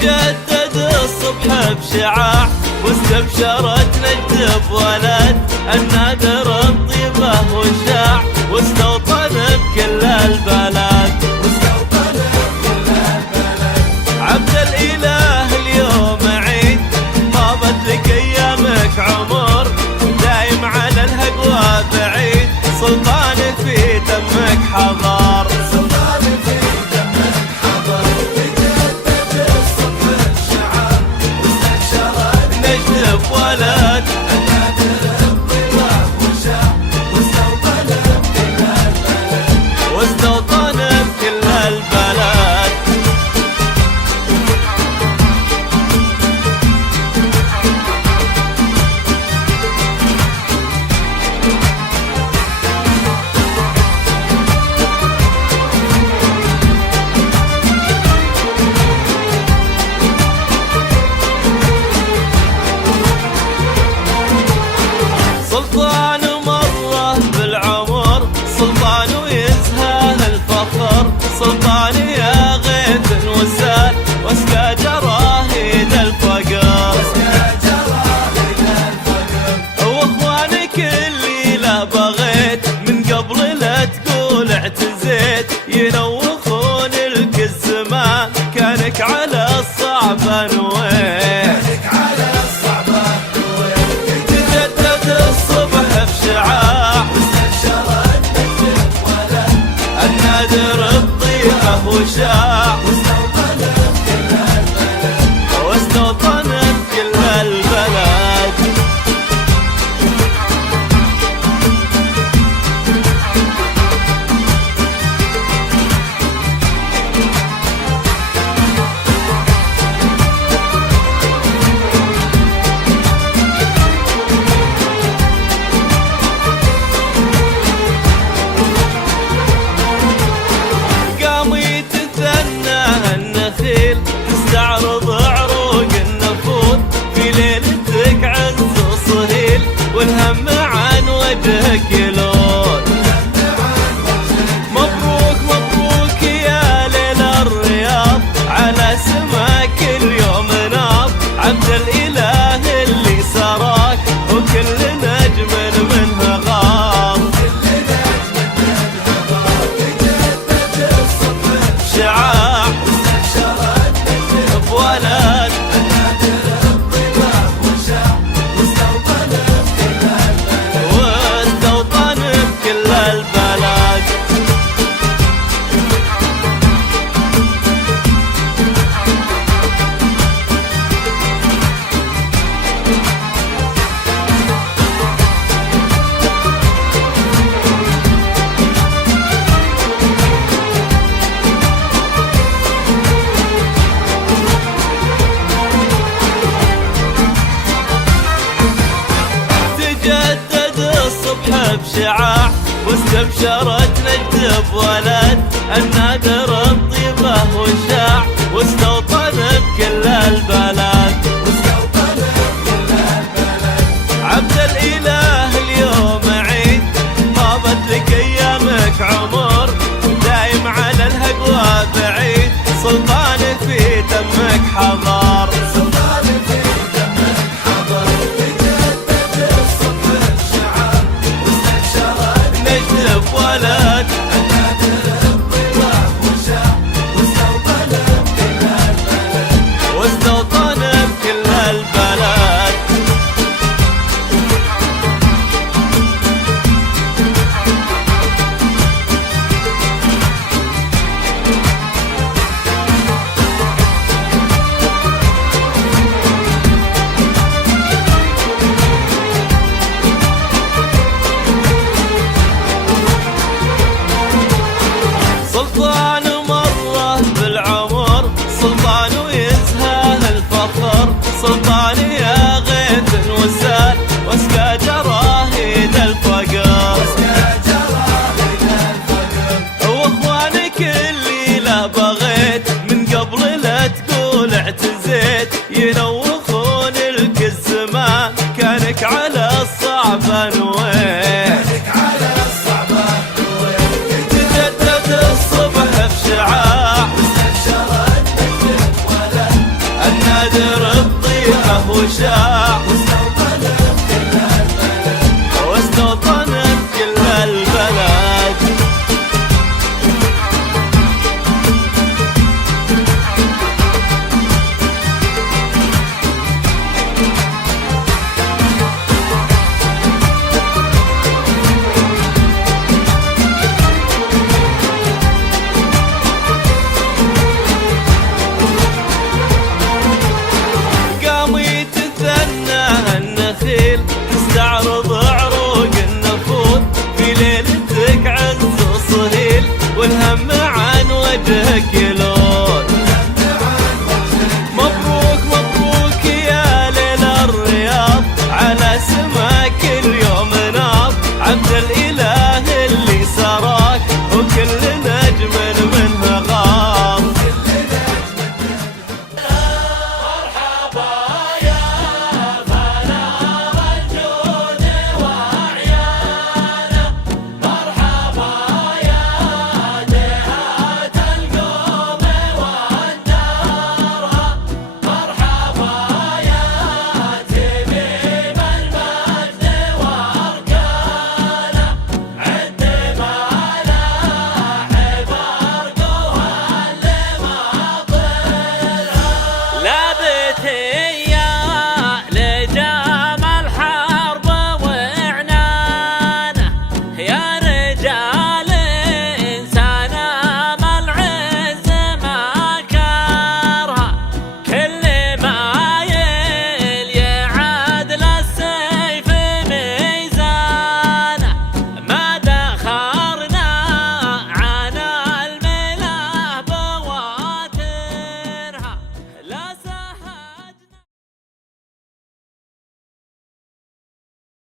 جدد الصبح بشعاع واستبشرت نجد بولد النادر الطيبة والشاع واستوطن بكل البلد عبد الإله اليوم عيد طابت لك أيامك عمر دايم على الهقوى بعيد سلطان في دمك حضر ولد النادر الطيبة والشاع واستوطن بكل البلد سلطان مره بالعمر سلطان ويزهى الفخر سلطان يا غيث وسال واسقى جراهيد الفقر واخوانك اللي لا بغيت من قبل لا تقول اعتزيت ينوخون لك الزمان كانك على الصعب نويت النادر الطيبة وشاع واستوطن بكل البلد تستعرض عروق النفوذ في ليلتك عز وصهيل والهم عن وجهك يلون مبروك مبروك يا ليل الرياض على سماك اليوم ناض عبد الإله اللي سراك وكل نجم منها غاض شعاع ولد النادر الطيبة والشاع واستوطن بكل البلد بشعاع واستبشرت نجد بولد النادر الطيبة والشاع واستوطن بكل البلد عبد الإله اليوم عيد طابت لك أيامك عمر دايم على الهقوى بعيد سلطان في دمك حضر ولد